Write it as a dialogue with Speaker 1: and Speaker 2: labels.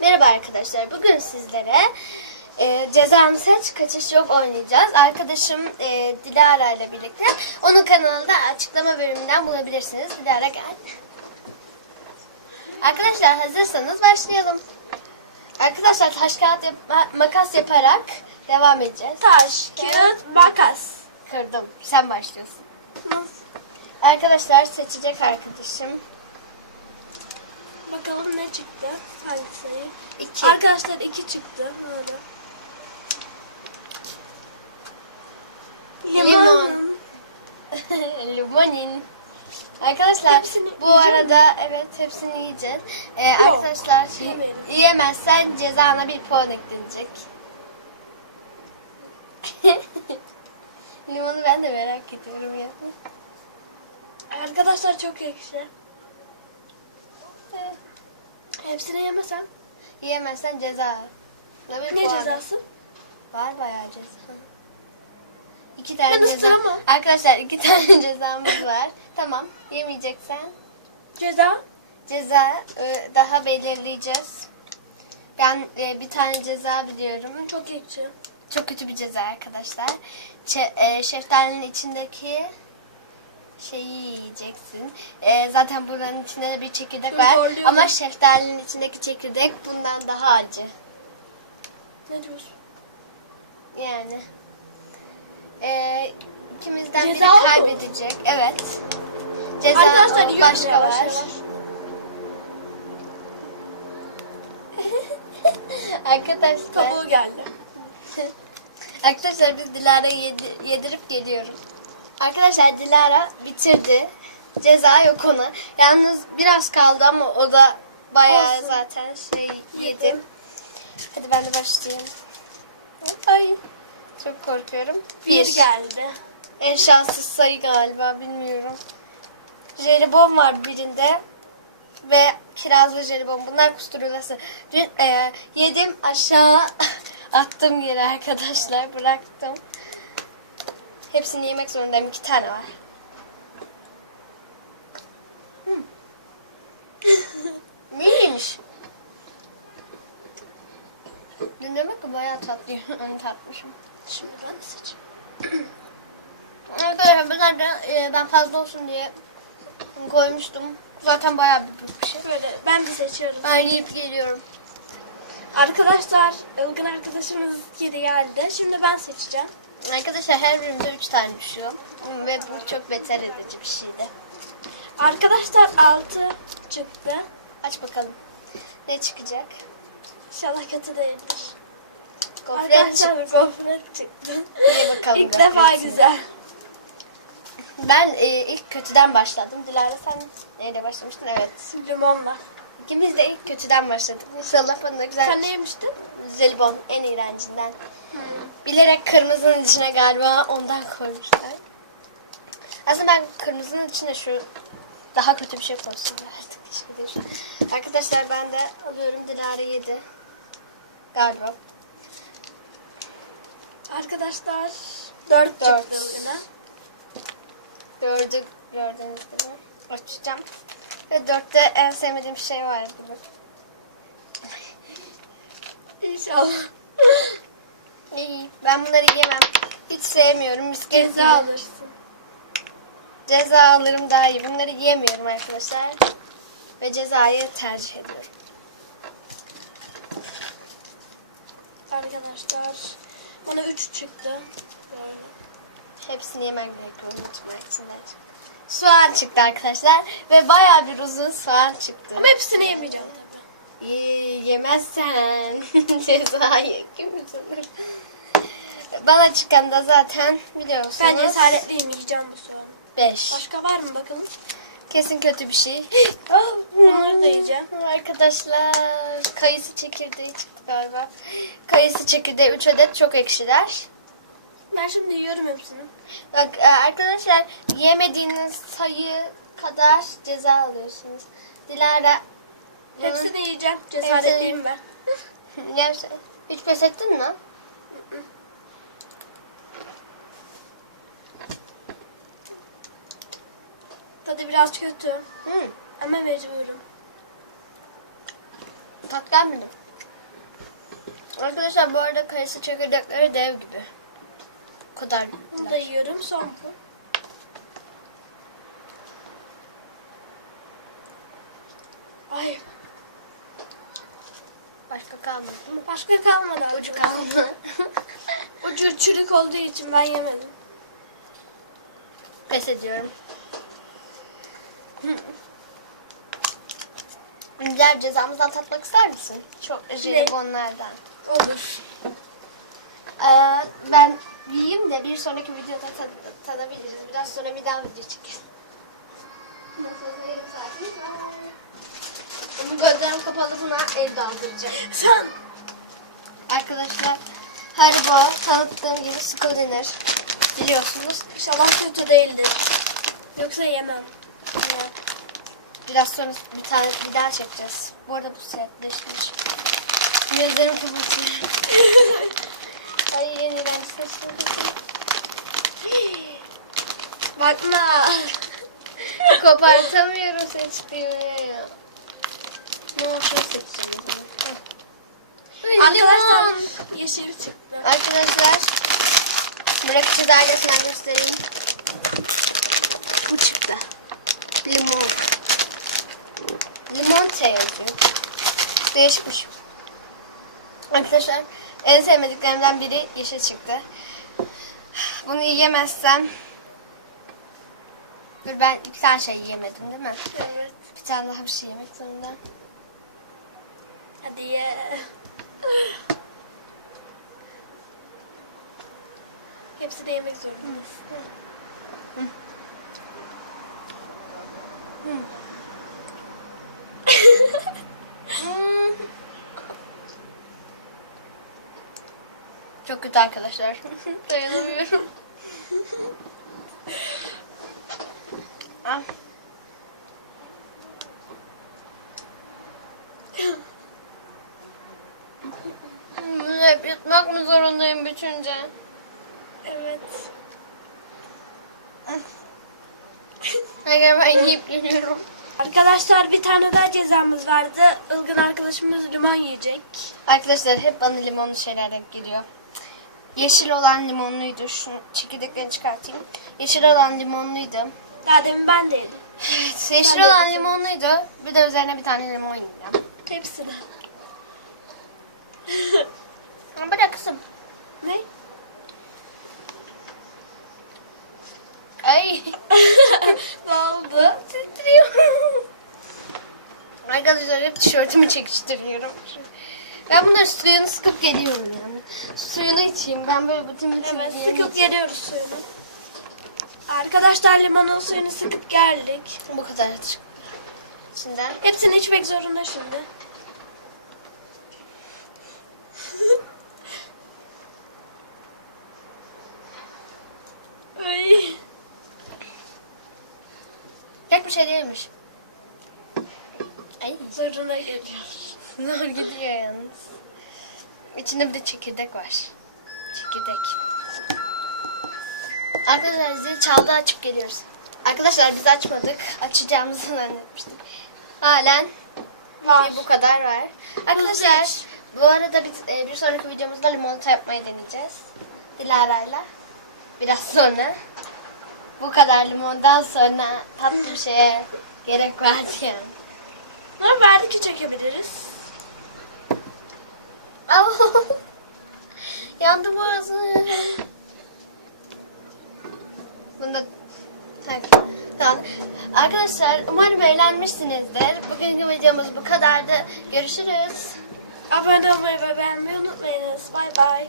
Speaker 1: Merhaba arkadaşlar. Bugün sizlere e, cezanı seç kaçış yok oynayacağız. Arkadaşım e, Dilara ile birlikte. Onun kanalında açıklama bölümünden bulabilirsiniz. Dilara gel. Arkadaşlar hazırsanız başlayalım. Arkadaşlar taş kağıt yap- makas yaparak devam edeceğiz.
Speaker 2: Taş, kağıt, makas.
Speaker 1: Kırdım. Sen başlıyorsun. Arkadaşlar seçecek arkadaşım.
Speaker 2: Bakalım ne çıktı? Hangi sayı?
Speaker 1: İki.
Speaker 2: Arkadaşlar iki çıktı. Böyle.
Speaker 1: Limon. Limonin. Arkadaşlar
Speaker 2: Hepsini
Speaker 1: bu
Speaker 2: yiyecek
Speaker 1: arada evet hepsini yiyeceğiz. Ee, arkadaşlar
Speaker 2: yemeyelim.
Speaker 1: yiyemezsen cezana bir puan eklenecek. Limonu ben de merak ediyorum ya.
Speaker 2: Arkadaşlar çok ekşi.
Speaker 1: Evet.
Speaker 2: Hepsini yemesem.
Speaker 1: Yiyemezsen ceza. Ne,
Speaker 2: Ne cezası?
Speaker 1: Var bayağı ceza. İki tane
Speaker 2: Ben
Speaker 1: ceza.
Speaker 2: ısıramam.
Speaker 1: Arkadaşlar iki tane cezamız var. Tamam. Yemeyeceksen
Speaker 2: Ceza.
Speaker 1: ceza e, daha belirleyeceğiz. Ben e, bir tane ceza biliyorum.
Speaker 2: Çok ekşi.
Speaker 1: Çok kötü bir ceza arkadaşlar. Çe, e, şeftalinin içindeki şeyi yiyeceksin. E, zaten buranın içinde de bir çekirdek var.
Speaker 2: Zorluyorum.
Speaker 1: Ama şeftalinin içindeki çekirdek bundan daha acı.
Speaker 2: Ne diyorsun?
Speaker 1: Yani. E, ikimizden
Speaker 2: Ceza
Speaker 1: biri
Speaker 2: o mu?
Speaker 1: kaybedecek. Evet. Ceza
Speaker 2: Arkadaşlar
Speaker 1: o,
Speaker 2: yiyorum
Speaker 1: başka
Speaker 2: yavaş
Speaker 1: var.
Speaker 2: yavaş.
Speaker 1: Arkadaşlar.
Speaker 2: Kabuğu geldi.
Speaker 1: Arkadaşlar biz Dilara'yı yedi- yedirip geliyoruz. Arkadaşlar Dilara bitirdi. Ceza yok ona. Yalnız biraz kaldı ama o da bayağı
Speaker 2: Olsun.
Speaker 1: zaten şey yedi.
Speaker 2: Yedim.
Speaker 1: Hadi ben de başlayayım. Ay çok korkuyorum.
Speaker 2: Bir geldi.
Speaker 1: En şanssız sayı galiba bilmiyorum. Jelibon var birinde ve kirazlı jelibon. Bunlar kusturulası. Dün e, yedim aşağı attım yere arkadaşlar bıraktım. Hepsini yemek zorundayım. İki tane var. Hmm. Neymiş? Dün demek ki bayağı tatlıyım. Onu tatmışım.
Speaker 2: Şimdi ben seçeyim.
Speaker 1: Arkadaşlar bunlar da e, ben fazla olsun diye koymuştum. Zaten bayağı bir bir şey.
Speaker 2: Böyle ben bir seçiyorum.
Speaker 1: Ben yiyip geliyorum.
Speaker 2: Arkadaşlar, Ilgın arkadaşımız geri geldi. Şimdi ben seçeceğim.
Speaker 1: Arkadaşlar her birimize üç tane düşüyor. Ve bu çok beter edici bir şeydi.
Speaker 2: Arkadaşlar 6 çıktı.
Speaker 1: Aç bakalım. Ne çıkacak?
Speaker 2: İnşallah kötü değildir.
Speaker 1: Gofret
Speaker 2: Arkadaşlar
Speaker 1: çıktı.
Speaker 2: gofret çıktı.
Speaker 1: Hadi bakalım
Speaker 2: İlk defa güzel.
Speaker 1: Ben e, ilk kötüden başladım. Dilara sen neyle başlamıştın? Evet.
Speaker 2: Limon var.
Speaker 1: İkimiz de ilk kötüden başladık. İnşallah bana da güzel
Speaker 2: Sen ne yemiştin?
Speaker 1: Jelibon en iğrencinden. Bilerek kırmızının içine galiba ondan koymuşlar. Aslında ben kırmızının içine şu daha kötü bir şey koysun artık. De şu- Arkadaşlar ben de alıyorum Dilara yedi. Galiba.
Speaker 2: Arkadaşlar 4
Speaker 1: Dört.
Speaker 2: çıktı Ilgın'a.
Speaker 1: Gördük gördüğünüz gibi. Açacağım. Ve dörtte en sevmediğim şey var burada.
Speaker 2: İnşallah.
Speaker 1: İyi. Ben bunları yemem. Hiç sevmiyorum. Misket
Speaker 2: Ceza
Speaker 1: gibi.
Speaker 2: alırsın.
Speaker 1: Ceza alırım daha iyi. Bunları yiyemiyorum arkadaşlar. Ve cezayı tercih ediyorum.
Speaker 2: Arkadaşlar bana 3 çıktı.
Speaker 1: Hepsini yemem gerekiyor unutmak için. Soğan çıktı arkadaşlar. Ve bayağı bir uzun soğan çıktı.
Speaker 2: Ama hepsini yemeyeceğim.
Speaker 1: Yemezsen kim üzülür? Bana çıkan da zaten biliyorsunuz.
Speaker 2: Ben cesaretliyim yiyeceğim bu soğanı.
Speaker 1: 5.
Speaker 2: Başka var mı bakalım?
Speaker 1: Kesin kötü bir şey.
Speaker 2: Onları da yiyeceğim.
Speaker 1: Arkadaşlar kayısı çekirdeği çıktı galiba. Kayısı çekirdeği 3 adet çok ekşiler.
Speaker 2: Ben şimdi yiyorum hepsini.
Speaker 1: Bak e, arkadaşlar yemediğiniz sayı kadar ceza alıyorsunuz. Dilara
Speaker 2: Hepsini yiyeceğim. Cesaretliyim ben.
Speaker 1: Ne? Hiç pes ettin mi?
Speaker 2: Tadı biraz kötü.
Speaker 1: Hı.
Speaker 2: Ama mecburum.
Speaker 1: Tat gelmedi. Arkadaşlar bu arada kayısı çekirdekleri dev gibi. O kadar.
Speaker 2: Bunu da yiyorum. Son bu. Ay
Speaker 1: Başka kalmadı
Speaker 2: başka kalmadı.
Speaker 1: Ucu kalmadı.
Speaker 2: Ucu çürük olduğu için ben yemedim.
Speaker 1: Pes ediyorum. Diğer cezamızdan tatmak ister misin? Çok jelibonlardan.
Speaker 2: Olur.
Speaker 1: Ee, ben yiyeyim de bir sonraki videoda tad- tadabiliriz. Biraz sonra bir daha video çekeriz. Nasıl olsa yarım saatimiz var. Ama gözlerim kapalı buna el daldıracağım.
Speaker 2: Sen
Speaker 1: Arkadaşlar Haribo tanıttığım gibi sıkı denir. Biliyorsunuz.
Speaker 2: inşallah kötü değildir. Yoksa yemem.
Speaker 1: Ee, Biraz sonra bir tane bir daha çekeceğiz. Bu arada bu sertleşmiş. Gözlerim kapatıyorum. Ay yeniden saçlarım.
Speaker 2: Bakma.
Speaker 1: Kopartamıyorum seçtiğimi. Seçeceğim. Heh.
Speaker 2: Arkadaşlar yeşil çıktı.
Speaker 1: Arkadaşlar bırakıcı ailesinden göstereyim. Bu çıktı. Limon. Limon çay yazıyor. Değişikmiş. Arkadaşlar en sevmediklerimden biri yeşil çıktı. Bunu yiyemezsem Dur ben bir tane şey yiyemedim değil mi?
Speaker 2: Evet.
Speaker 1: Bir tane daha bir şey yemek zorunda.
Speaker 2: Hadi ye. Hepsi de yemek zorundayız.
Speaker 1: Hmm. Çok kötü arkadaşlar. Dayanamıyorum. ah. Yutmak mı zorundayım bütünce?
Speaker 2: Evet.
Speaker 1: Eğer ben yiyip geliyorum.
Speaker 2: Arkadaşlar bir tane daha cezamız vardı. Ilgın arkadaşımız limon yiyecek.
Speaker 1: Arkadaşlar hep bana limonlu şeyler denk geliyor. Yeşil olan limonluydu. Şu çekirdeklerini çıkartayım. Yeşil olan limonluydu.
Speaker 2: Daha demin ben de yedim.
Speaker 1: Evet, yeşil
Speaker 2: Ben
Speaker 1: olan limonluydu. Bir de üzerine bir tane limon yiyeceğim.
Speaker 2: Hepsini.
Speaker 1: Ama bırak kızım.
Speaker 2: Ne?
Speaker 1: Ay.
Speaker 2: ne oldu?
Speaker 1: Titriyorum. Arkadaşlar hep tişörtümü çekiştiriyorum. Ben bunların suyunu sıkıp geliyorum yani. Suyunu içeyim. Ben böyle bütün bütün
Speaker 2: Evet sıkıp geliyoruz suyunu. Arkadaşlar limonun suyunu sıkıp geldik.
Speaker 1: Bu kadar çık. İçinden.
Speaker 2: Hepsini içmek zorunda şimdi. Ay.
Speaker 1: Tek bir şey değilmiş. Ay.
Speaker 2: Zoruna geliyor.
Speaker 1: Zor gidiyor yalnız. İçinde bir de çekirdek var. Çekirdek. Arkadaşlar zil çaldı açıp geliyoruz. Arkadaşlar biz açmadık. Açacağımızı zannetmiştik. Halen
Speaker 2: Var.
Speaker 1: bu kadar var. Arkadaşlar bu arada bir, e, bir sonraki videomuzda limonata yapmayı deneyeceğiz. Dilara'yla. Biraz sonra. Bu kadar limondan sonra tatlı bir şeye gerek var yani.
Speaker 2: Ama belki çekebiliriz.
Speaker 1: Yandı boğazım. Bunda. Tamam. Arkadaşlar umarım eğlenmişsinizdir. Bugünkü videomuz bu kadardı. Görüşürüz.
Speaker 2: Abone olmayı ve beğenmeyi unutmayınız. Bay bay.